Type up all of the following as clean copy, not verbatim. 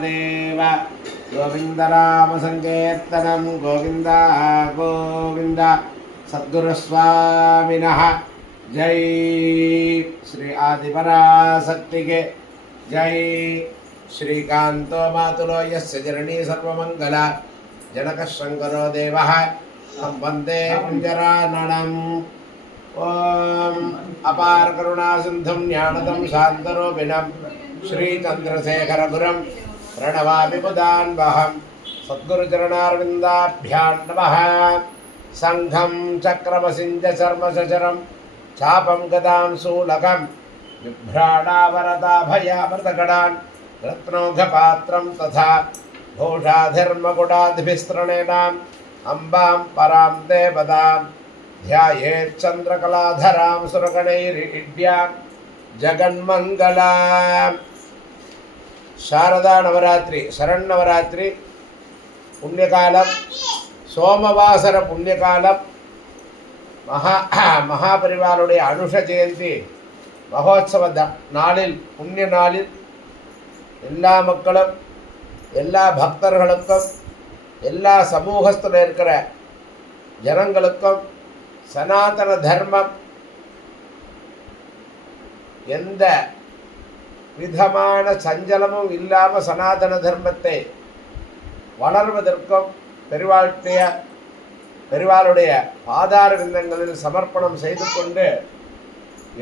महादेव गोविंद नाम संकीर्तनम गोविंद गोविंद सद्गुरुस्वामिनः जय श्री आदिपराशक्ति के जय श्रीकांतो मातुलो यस्य जननी सर्वमंगला जनक शंकरो देवः तं वन्दे कुञ्जराननम् ओम अपार करुणा सिंधुं ज्ञानदं शान्तरूपिणं श्रीचन्द्रशेखर गुरुं प्रणवामि मुदान्वहं सद्गुरुचरणारविन्दाभ्यां नमः। संघं चक्रमसिञ्च चर्मशचरं चापं गदां शूलकं बिभ्राणावरदाभयामृतकडान् रत्नौघपात्रं तथा भूषाधर्मकुडाद्भिस्तृणेनाम् अम्बां परां देवतां ध्यायेच्चन्द्रकलाधरां सुरगणैर्विद्यां जगन्मङ्गलाम्। शारदा नवरात्रि शरण्नवरात्रि पुण्यकालं सोमवासर पुण्यकालं महापरिवारुடைய अनुष जयंती महोत्सव नाளில் पुण्य नाளில் எல்லா மக்களும் எல்லா பக்தர்களுக்கும் எல்லா சமூகத்தில் இருக்கிற ஜனங்களுக்கும் சனாதன தர்மம் எந்த விதமான சஞ்சலமும் இல்லாமல் சனாதன தர்மத்தை வளர்வதற்கும் பெரிவாளுடைய ஆதார விந்தங்களில் சமர்ப்பணம் செய்து கொண்டு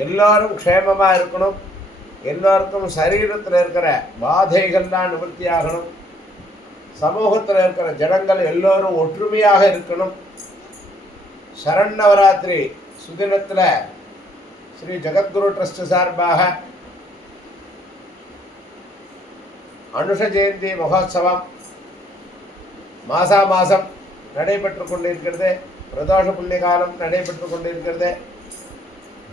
எல்லோரும் க்ஷேமமாக இருக்கணும், எல்லோருக்கும் சரீரத்தில் இருக்கிற பாதைகள்லாம் நிவர்த்தியாகணும், சமூகத்தில் இருக்கிற ஜனங்கள் எல்லோரும் ஒற்றுமையாக இருக்கணும். சரண்நவராத்திரி சுதினத்தில் ஸ்ரீ ஜகத்குரு ட்ரஸ்ட் சார்பாக அனுஷ ஜெயந்தி மகோத்சவம் மாதம் நடைபெற்று கொண்டிருக்கிறது. பிரதோஷ புண்ணிய காலம் நடைபெற்று கொண்டிருக்கிறது.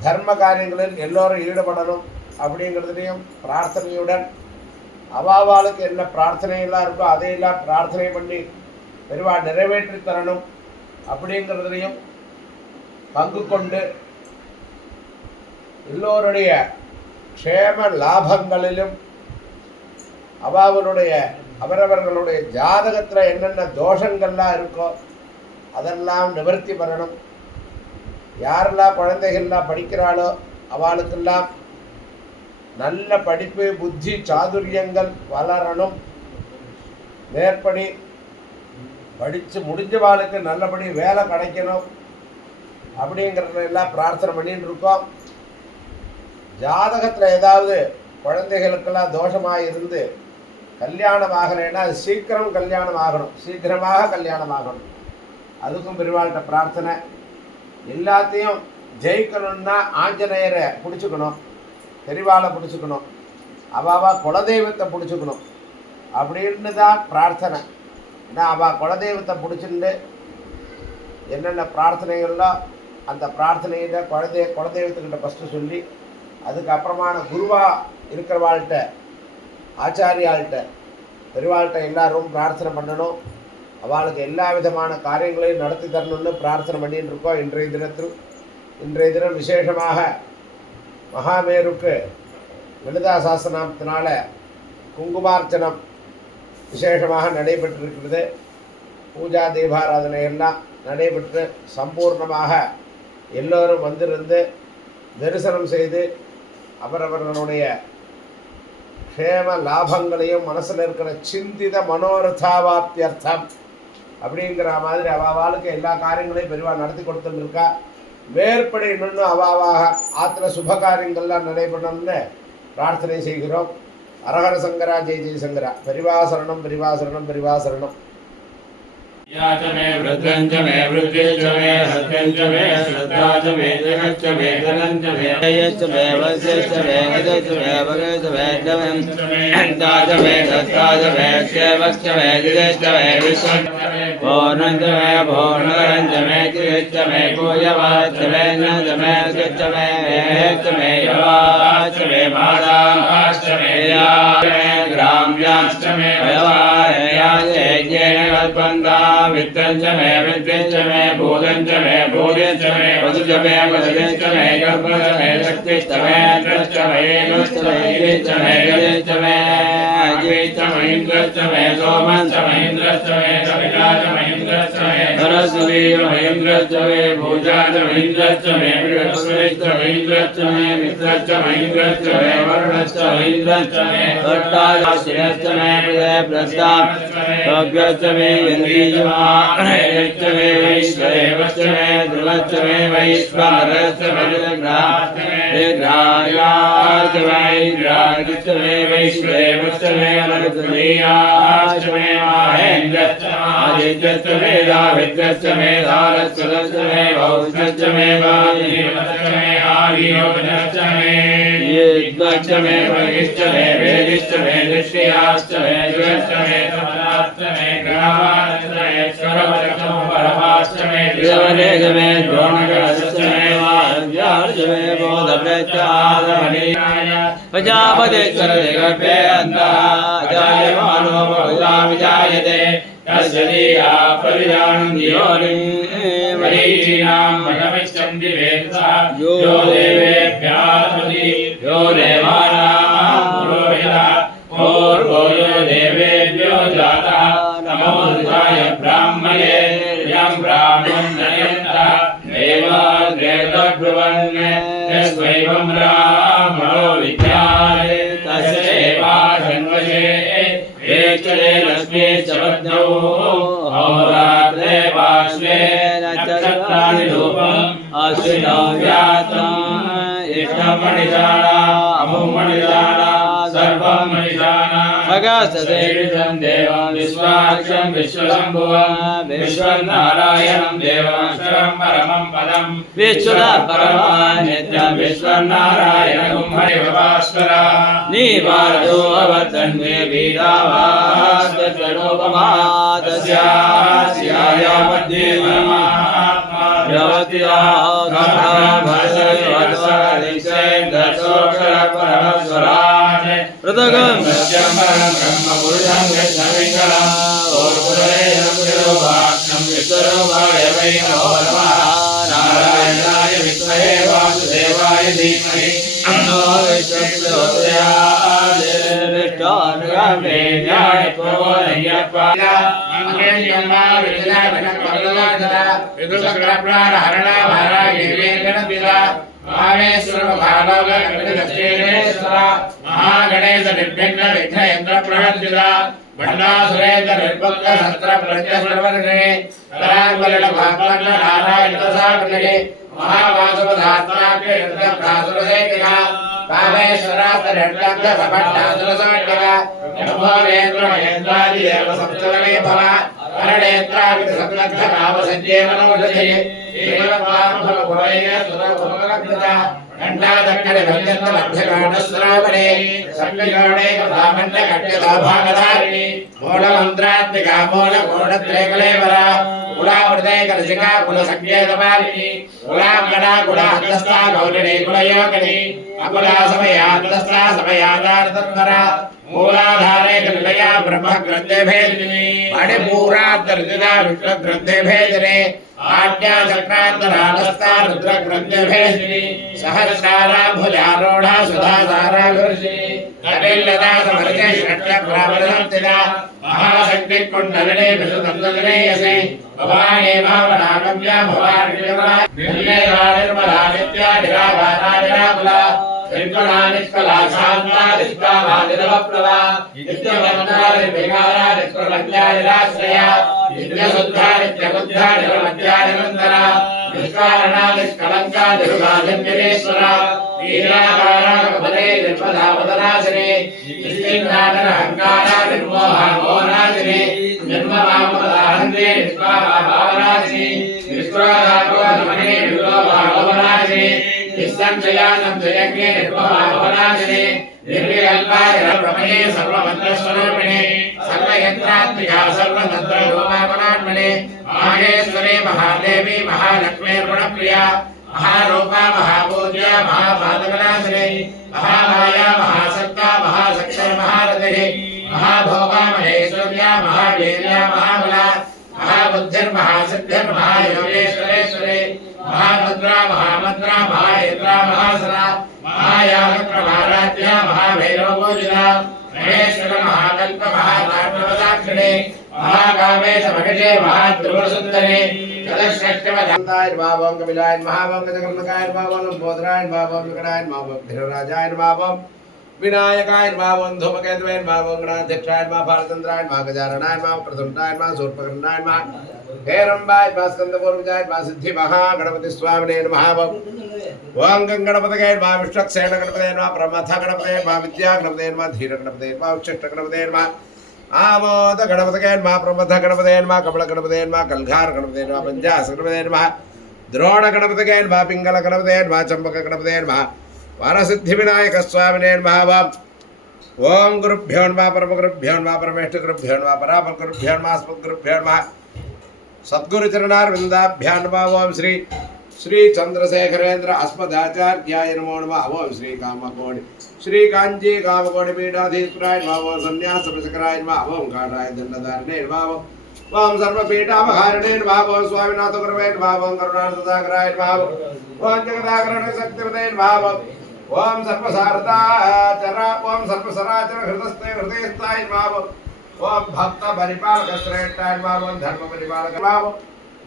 தர்ம காரியங்களில் எல்லோரும் ஈடுபடணும் அப்படிங்கிறதுலையும் பிரார்த்தனையுடன் அவாவாளுக்கு என்ன பிரார்த்தனையெல்லாம் இருக்கோ அதையெல்லாம் பிரார்த்தனை பண்ணி பெருவாள் நிறைவேற்றி தரணும் அப்படிங்கிறதுலையும் பங்கு கொண்டு எல்லோருடைய க்ஷேம லாபங்களிலும் அவரவர்களுடைய ஜாதகத்தில் என்னென்ன தோஷங்கள்லாம் இருக்கோ அதெல்லாம் நிவர்த்தி பண்ணணும். யாரெல்லாம் குழந்தைகள்லாம் படிக்கிறாளோ அவளுக்கெல்லாம் நல்ல படிப்பு புத்தி சாதுரியங்கள் வளரணும். மேற்படி படித்து முடிஞ்சவாளுக்கு நல்லபடி வேலை கிடைக்கணும் அப்படிங்கிறதெல்லாம் பிரார்த்தனை பண்ணிட்டு இருக்கோம். ஜாதகத்தில் ஏதாவது குழந்தைகளுக்கெல்லாம் தோஷமாக இருந்து கல்யாணம் ஆகலைன்னா அது சீக்கிரமாக கல்யாணம் ஆகணும். அதுக்கும் பெருவாள்கிட்ட பிரார்த்தனை. எல்லாத்தையும் ஜெயிக்கணும்னா ஆஞ்சநேயரை பிடிச்சிக்கணும், பெரிவாளை பிடிச்சிக்கணும், அவாவா குலதெய்வத்தை பிடிச்சிக்கணும் அப்படின்னு தான் பிரார்த்தனை. ஏன்னா அவள் குலதெய்வத்தை பிடிச்சிட்டு என்னென்ன பிரார்த்தனைகளோ அந்த பிரார்த்தனையில் குலதெய்வத்துக்கிட்ட ஃபஸ்ட்டு சொல்லி அதுக்கப்புறமான குருவாக இருக்கிறவாள்கிட்ட ஆச்சாரியாள்கிட்ட பெரிவாள்கிட்ட எல்லாரும் பிரார்த்தனை பண்ணணும். அவளுக்கு எல்லா விதமான காரியங்களையும் நடத்தி தரணும்னு பிரார்த்தனை பண்ணிட்டு இருக்கோம். இன்றைய தினம் விசேஷமாக மகாமேருக்கு லலிதா சாஸ்திரநாமத்தினால குங்குமார்ச்சனம் விசேஷமாக நடைபெற்றிருக்கிறது. பூஜா தீபாராதனை எல்லாம் நடைபெற்று சம்பூர்ணமாக எல்லோரும் வந்திருந்து தரிசனம் செய்து அவரவர்களுடைய க்ஷேம லாபங்களையும் மனசில் இருக்கிற சிந்தித மனோரதாவாப்தியர்த்தம் அப்படிங்கிற மாதிரி அவாவாளுக்கு எல்லா காரியங்களையும் பெருவாள் நடத்தி கொடுத்துருக்கா. மேற்படி இன்னொன்று அவாவாக ஆத்திர சுப காரியங்கள்லாம் நடைபெறணும்னு பிரார்த்தனை செய்கிறோம். அரஹர சங்கரா ஜெய் ஜெய் சங்கரா. பெரிவாசரணம் பெரிவாசரணம் பெரிவாசரணம். याच मे वृद्धं च मे वृद्धिश्च मे हत्यं च मे श्रद्धा च मे जगच्च मे धनं च मे यश्च मे वस्यश्च मे गजश्च मे भगश्च मे धनं च मे दत्ता च मे सेवश्च मे दिदेश्च मे विश्वं च मे भोनं च मे भोनकरं च मे चिरश्च मे पूयवाच्च मे न च मे च मे च मे यवाच्च मे मादाश्च मे या मे ग्राम्याश्च मे भयवायाश्च कल्पन्ता वित्तं च मे वित्तं च मे बोधं च मे बोधं च मे वसु च मे वसुं च मे गर्भं च मे शक्तिश्च मे च मे च मे च मे च मे अग्निश्च महेन्द्रश्च मे सोमश्च महेन्द्रश्च मे कविता च महेन्द्रश्च मे सरस्वती महेन्द्रश्च मे पूजा च महेन्द्रश्च मे बृहस्पतिश्च महेन्द्रश्च मे मित्रश्च महेन्द्रश्च मे वरुणश्च महेन्द्रश्च मे भट्टाश्रयश्च मे प्रस्ताव भव्यश्च मे इन्द्रियश्च मे वैश्वदेवश्च मे ध्रुवश्च मे वैश्वानरश्च मे ग्राह्याश्च मे इंद्राश्च मे वैश्वदेवश्च मे अनन्तदेयाश्च मे महेन्द्रश्च आदित्यश्च मे दाविद्रश्च मे धारश्च मे भौष्णश्च मे वायुश्च मे आर्योगश्च मे यज्ञश्च मे वैश्च मे वेदिश्च मे दृष्टियाश्च मे जुगश्च मे तमनाश्च मे ग्रामाश्च मे स्वरवश्च परमाश्च मे देवलेश मे द्रोणकश्च मे वार्याश्च मे बोधप्रत्यादमनीयाय प्रजापतिश्च गर्भे अन्तः जायमानो बहुधा विजायते तस्य धिया परिजानन्दियोनिं मरीचीनां मनमिच्छन्ति वेदसा यो देवेभ्यास्मति यो देवानां पुरोहितः पूर्वो यो देवेभ्यो जातः नमो रुद्राय ब्राह्मणे यं ब्राह्मणं नयन्तः देवाग्रेतब्रुवन् यस्वैवं ब्राह्मणो विद्याते तस्य देवाशन्वशे वेचले लक्ष्मी च बद्धौ होरात्रे पार्श्वे नक्षत्राणि रूपम् अश्विनौ व्यात्तम् इष्टमणिजाना अमुमणिजाना सर्वं मणिजाना अगस्त्यदेवं देवं विश्वाक्षं विश्वशम्भुवं विश्वनारायणं देवं परमं पदं विश्वदा परमानित्यं विश्वनारायणं हरिभवास्वरा निवारतो अवतन्मे वीरावास्वरूपमा तस्यास्याय मध्ये परमात्मा भवत्या ऋतगं सत्यं ब्रह्म पुरुषं विष्णुविङ्गलं ओर्पुरेयं विश्वरूपाय वै नमो नमः नारायणाय विद्महे वासुदेवाय धीमहि तन्नो विष्णुप्रचोदयात् विष्णुर्गमेयाय महागणेश निर्विघ्न विघ्न यंत्र प्रहर्षिता भंडासुरेन्द्र निर्भक्त शस्त्र प्रत्यस्त्रवर्षे तरांगलड भागवन्न नारायण सागरे महावासवधात्माके हृदयप्रासुरसेकिका कामेश्वरास्तरण्डक्ष सपट्टासुरसाट्यका नमोरेन्द्र महेन्द्रादि देव सप्तमे भव करणेन्द्राविद सप्तक्ष कामसञ्जीवनोषधे एवमानुभवभवये सुरभोगलब्धता घण्टादक्कणे भञ्जन्तमध्यकाणस्रावणे सङ्गयोणे ब्राह्मण्य कट्यताभागधारिणि मूलमन्त्रात्मिका मूलकोणत्रयकलेवरा कुलामृते करशिका कुलसङ्केतमालिनी कुलाङ्गना कुलाहस्तस्था गौरिणी कुलयोगिनी अकुला समयान्तस्था समयादार्थन्वरा मूलाधारे कलिलया ब्रह्मग्रन्थे भेदिनी मणिपूरान्तर्जिता विष्णुग्रन्थे भेदिनी आज्ञा चक्रान्तरालस्था रुद्रग्रन्थे भेदिनी सहस्रारा भुजारूढा सुधाधारा घर्षिणी कटिल्लता समर्जे षट्चक्रावृतन्तिना महाशक्ति कुण्डलिनी विशुदन्तनिरेयसे भवानी भावनागम्या भवानी निर्मला निर्मला नित्या निराभारा निराकुला निर्गुणा निष्कला शान्ता निष्कामा निरवप्रभा नित्यवन्ता निर्विकारा निष्प्रलज्ञा निराश्रया नित्यशुद्धा नित्यबुद्धा निर्मत्या निरन्तरा निष्कारणा निष्कलङ्का निर्वाजन्यरेश्वरा नीलाकारा कपदे निर्मलावदनाशिनी निश्चिन्नानरहङ्कारा निर्मोहा मोहनाशिनी निर्ममामदाहन्ते निष्कामा भावनाशिनी निष्क्रोधाक्रोधमने निर्लोभावनाशिनी निस्संशयानं जयज्ञे निर्मोहावनाशिनी निर्विकल्पा निरप्रमये सर्वमन्त्रस्वरूपिणे सर्वयन्त्रात्मिका सर्वतन्त्ररूपावनात्मने माहेश्वरी महादेवी महालक्ष्मीर्गुणप्रिया महारूपा महापूज्या महापादकनाशिनी महामाया महासत्ता महाशक्तिर्महारथिः महाभोगा महेश्वरी महासौम्या महावीर्या महाबला महाबुद्धिर्महासिद्धिर्महायोगेश्वरेश्वरे महाभद्रा महामद्रा महायत्रा महासना महायागप्रभाराध्या महाभैरवपूजिता महेश्वर महाकल्प महाभागवताक्षिणे महाकामेश महेशे महाध्रुवसुन्दरे चतुष्षष्टमदाय भावं कपिलाय महावं गजकर्णकाय भावं लंबोदराय भावं विकटाय भावं धीरराजाय भावं विनायकाय भावं धूमकेतवे भावं गणाध्यक्षाय भालचंद्राय गजाननाय भावं प्रथमताय शूर्पकर्णाय हेरंबाय स्कंदपूर्वजाय सिद्धि महागणपति स्वामिने नमः ओं गणपतये विष्णुसेन गणपतये प्रमथ गणपतये विद्या गणपतये धीर गणपतये उच्चिष्ट गणपतये आमोद गणपतये प्रमथ गणपतये कमल गणपतये कल्घार गणपतये पंचास गणपतये द्रोण गणपतये पिंगल गणपतये चंपक गणपतये वरसिद्धि विनायक स्वामिने नमः ओं गुरुभ्यो नमः परमगुरुभ्यो नमः परमेष्ठ गुरुभ्यो नमः परापर गुरुभ्यो नमः अस्मद्गुरुभ्यो नमः सद्गुरु चरणारविंदाभ्यां नमः ओं श्री श्री चंद्रशेखरेंद्र अस्मदाचार्याय नमो नमः ओं श्री कामकोटि श्री कांची कामकोटि पीठाधीश्वराय नमः ओं सन्यास प्रचकराय नमः ओं काटाय दंडधारिणे नमः ओं सर्वपीठापहारिणे नमः ओं स्वामिनाथ गुरवे नमः ओं करुणानंदसागराय नमः ओं जगदाकरण शक्तिपते नमः ओं सर्वसारदाचरा ओं सर्वसराचर हृदस्ते हृदयस्थाय नमः ओं भक्त परिपालक श्रेष्ठाय नमः ओं धर्म परिपालक नमः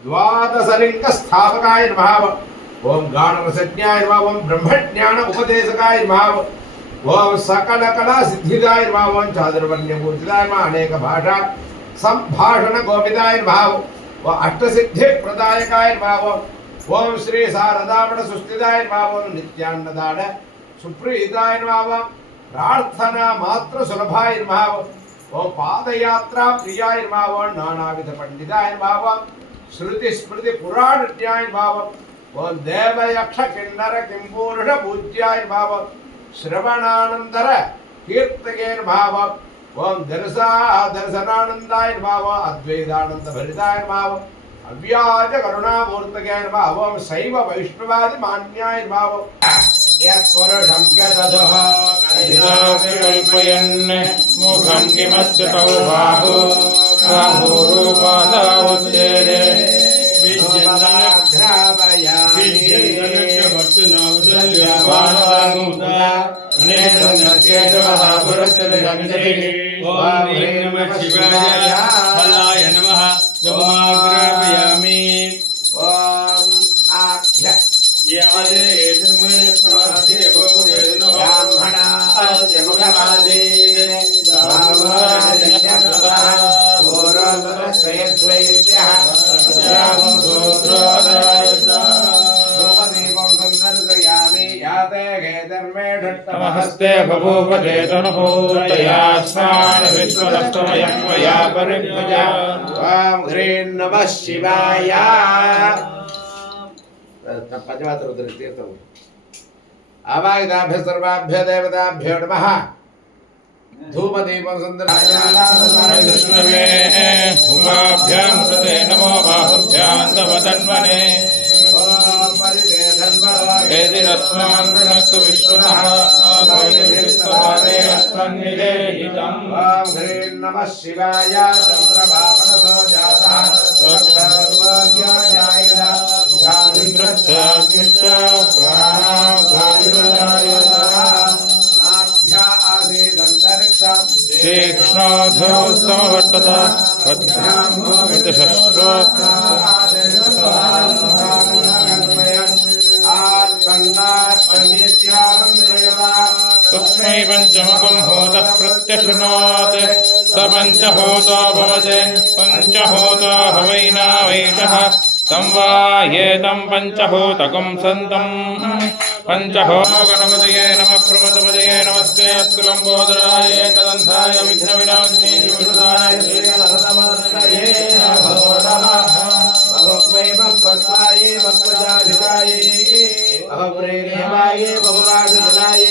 द्वादशलिंग स्थापकाय नमः ओं गाणरसज्ञाय नमः ओं ब्रह्मज्ञान उपदेशकाय नमः ओं सकल कला सिद्धिदाय नमः ओं चातुर्वर्ण्य पूजिताय नमः अनेक भाषा संभाषण गोविदाय नमः ओं अष्टसिद्धि प्रदायकाय नमः ओं श्री शारदामण सुस्थिताय नमः ओं नित्यान्नदान सुप्रीताय नमः प्रार्थना मात्र सुलभाय नमः ओं पादयात्रा प्रियाय नमः ओं नानाविध पंडिताय नमः श्रुति स्मृति पुराण ज्ञाय नमः ओं देव यक्ष किन्नर किंपूरुष पूज्याय नमः श्रवणानंदर कीर्तके नमः ओं दर्शनानंदाय नमः अद्वैतानंद भरिताय नमः अव्याज करुणामूर्तके नमः ओं शैव वैष्णवादि मान्याय नमः यत्पुरुषं यदधः कल्पयन् मुखं किमस्य तौ बाहु बाहुरूपादावच्छेदे फलाय नमः जपमाग्रापयामि ओम आख्य ब्राह्मणास्य मुखमादीन नमस्ते बभूवते तनुभूतयास्मान् विश्वदस्तमयं मया परिभुजा ओम ह्रीं नमः शिवाय आवाहिताभ्य सर्वाभ्य देवताभ्यो नमः धूपदीपं सुन्दराय विष्णवे उमाभ्यां कृते नमो बाहुभ्यां तव तन्मने वेदिरस्मान् ऋणस्तु विश्वतः आभयभिस्तवारे अस्मन्निदेहितम् ओम ह्रीं नमः शिवाय चन्द्रभावनसो जातः सर्वज्ञायाय इन्द्रश्चाग्निश्च प्राणाभ्या आसीदन्तरिक्षं तीक्ष्णोऽधोस्तमवर्तत तस्मै पञ्चमुखं होतः प्रत्यशृणोत् स पञ्चहोतो भवते पञ्चहोतो हवैनावैषः तं वा ये तं पञ्चहोतकं सन्तं पञ्चहोतो गणपतये नमः प्रमथपतये नमस्ते अस्तु लम्बोदराय एकदन्ताय विघ्नविनाशिने शिवसुताय श्रीवरदमस्तये नमो नमः भवक्वै भक्त्वस्वाय भक्त्वजाधिकाय अहपुरेदेवाय बहुवासनाय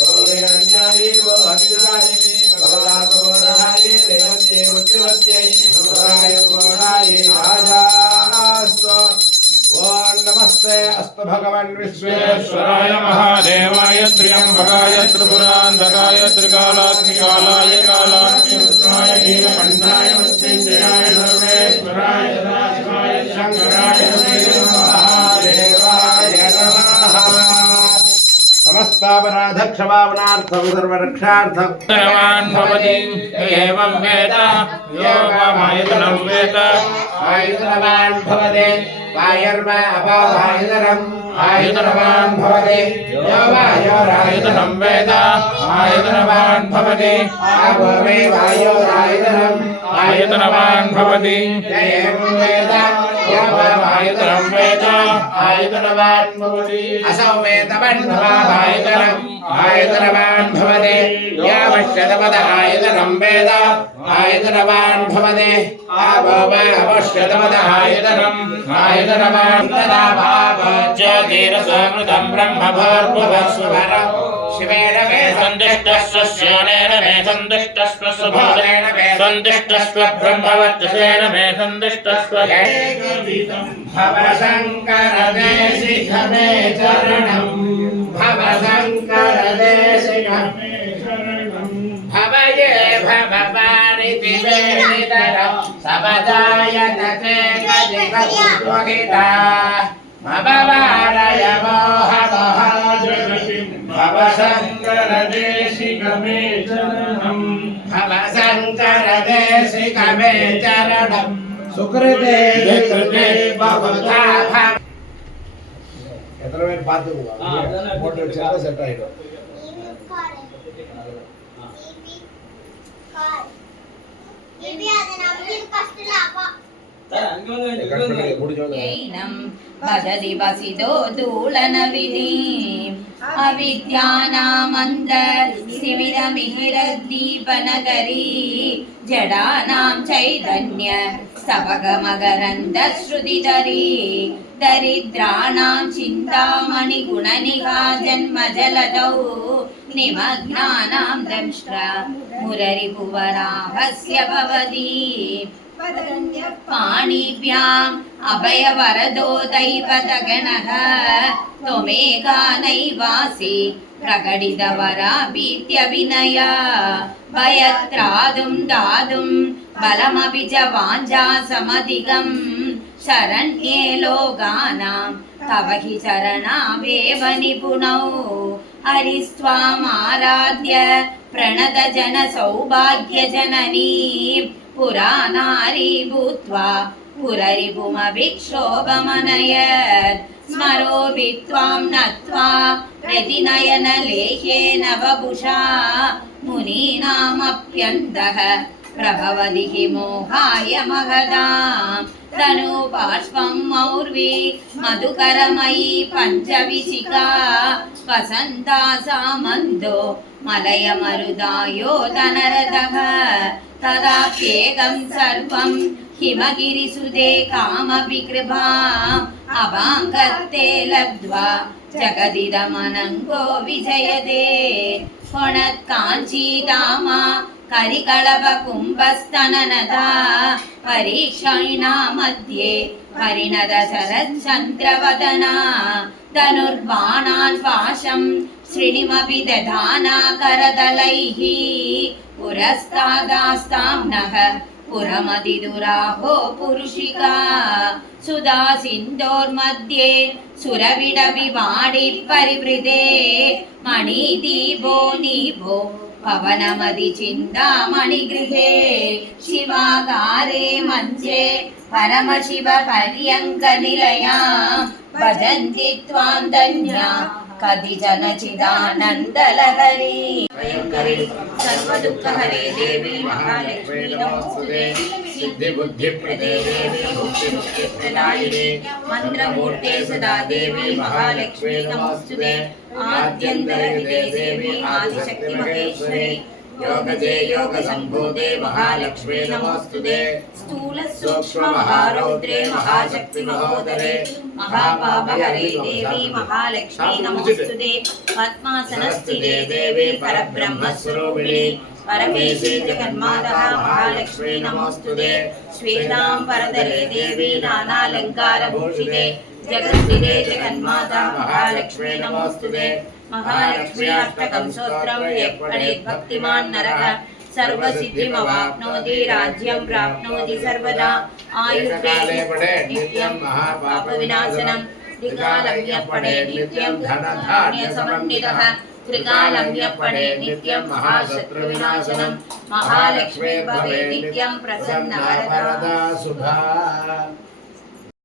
बहुरण्याय बहुअतिदाय भगवदात्मपूर्णाय देवत्यै मुच्यवत्यै भगवाय पूर्णाय राजास्तु ओम नमस्ते अस्तु भगवान् विश्वेश्वराय महादेवाय त्र्यम्बकाय त्रिपुरान्धकाय त्रिकालाग्निकालाय कालाग्निरुद्राय नीलकण्ठाय पापराधक्षमापणार्थं सर्वरक्षार्थं सर्वान् भवति एवं वेद योगमायतनं वेद आयुधनवान् भवते वायुर्वा अपावायुधनम् आयुधनवान् भवते यो वायोरायुधनं वेद आयतनवान् भवति आपो मे वायोरायुधनम् आयतनवान् भवति एवं वेद यो वायुधनं वेद आयुधनवान् भवति असौ वेदवन्नवायुधनम् आयुधनवान् भवते यावश्यतपद आयुधनं वेद आयुधनवान् भवते आपो वा अवश्यतपद आयुधनम् आयुधनवान् तदा ज्योतिरसमृतं ब्रह्मभूर्भुवस्वरं शिवेन मे सन्दिष्टस्व श्योनेन मे सन्दिष्टस्व सुभोदेन मे सन्दिष्टस्व ब्रह्मवर्चसेन मे सन्दिष्टस्व भवशङ्करदेशिक मे चरणम् भवशङ्करदेशिक भवये भववानिति वेदितरं सबदायत ते गदिगुद्वहिता भववारय मोहमहाजगतिं भवशङ्करदेशिक मे चरणम् भवशङ्करदेशिक मे चरणम् सुकृते विकृते बहुधा எத்தனை பேர் பார்த்துக்குவோம் போட்டு வச்சா செட் ஆயிடும் भजति वसितो दूलनविधिम् अविद्यानामन्दस्तिमिरमिहिरद्दीपनगरी जडानां चैतन्य स्तवकमकरन्दश्रुतिधरी दरिद्राणां चिन्तामणिगुणनिगा जन्मजलदौ निमग्नानां दंष्ट्रा मुररिपुवराहस्य भवति पाणिभ्याम् अभयवरदो दैवतगणः त्वमेका नैवासि प्रकटितवराभीत्यभिनया भयत्रादुं दातुं बलमपि च वाञ्छासमधिकं शरण्ये लोकानां तव हि चरणावेव निपुणौ हरिस्त्वामाराध्य प्रणतजनसौभाग्यजननी पुरानारी भूत्वा पुररिपुमभिक्षोभमनयत् स्मरोऽपि त्वां नत्वा प्रतिनयनलेह्येन वपुषा मुनीनामप्यन्तः प्रभवति हि मोहाय महदां तनुपार्श्वं मौर्वी मधुकरमयी पञ्चविशिखा वसन्ता सामन्तो मलयमरुदायो धनरथः तदाप्येकं सर्वं हिमगिरिसुते कामविकृपाम् अवाङ्गत्ते लब्ध्वा जगदिदमनङ्गो विजयते पुणत्काञ्चीदामा करिकलपकुम्भस्तननदा परीक्षणा मध्ये परिणत शरच्चन्द्रवदना धनुर्बाणान् पाशं श्रीणिमपि दधाना करदलैः पुरस्तादास्तां नः पुरमतिदुराहो पुरुषिका सुधा सिन्धोर्मध्ये सुरविडविवाडि परिवृते मणिदीपो नीपो पवनमतिचिन्तामणिगृहे शिवागारे मञ्चे परमशिवपर्यङ्कनिलया भजन्ति त्वां धन्या कतिचन चिदानन्दलहरी भयङ्करी सर्वदुःखहरे देवी महालक्ष्मी नमोस्तुते सिद्धिबुद्धिप्रदे देवी मुक्तिमुक्तिप्रदायिने मन्त्रमूर्ते सदा देवी महालक्ष्मी नमोस्तुते आद्यन्तरहिते देवी आदिशक्तिमहेश्वरी योगजे योगसम्भूते महालक्ष्मी नमोस्तुते स्थूल सूक्ष्म महारौद्रे महाशक्ति महोदरे महापापहरे देवी महालक्ष्मी नमोस्तुते पद्मासनस्थिते देवी परब्रह्मस्वरूपिणी परमेशे जगन्माता महालक्ष्मी नमोस्तुते श्वेताम्बरधरे देवी नानालङ्कारभूषिते जगत्स्थिते जगन्माता महालक्ष्मी नमोस्तुते महालक्ष्मी अष्टकं स्तोत्रं यः पठेत् भक्तिमान् नरः सर्वसिद्धिमवाप्नोति राज्यं प्राप्नोति सर्वदा आयुर्वेदं नित्यं महापापविनाशनं त्रिकालं यः पठेत् नित्यं धनधान्यसमन्वितः त्रिकालम्यपणे नित्यं महाशत्रुविनाशनं महालक्ष्मीर्भवे नित्यं प्रसन्ना वरदा शुभा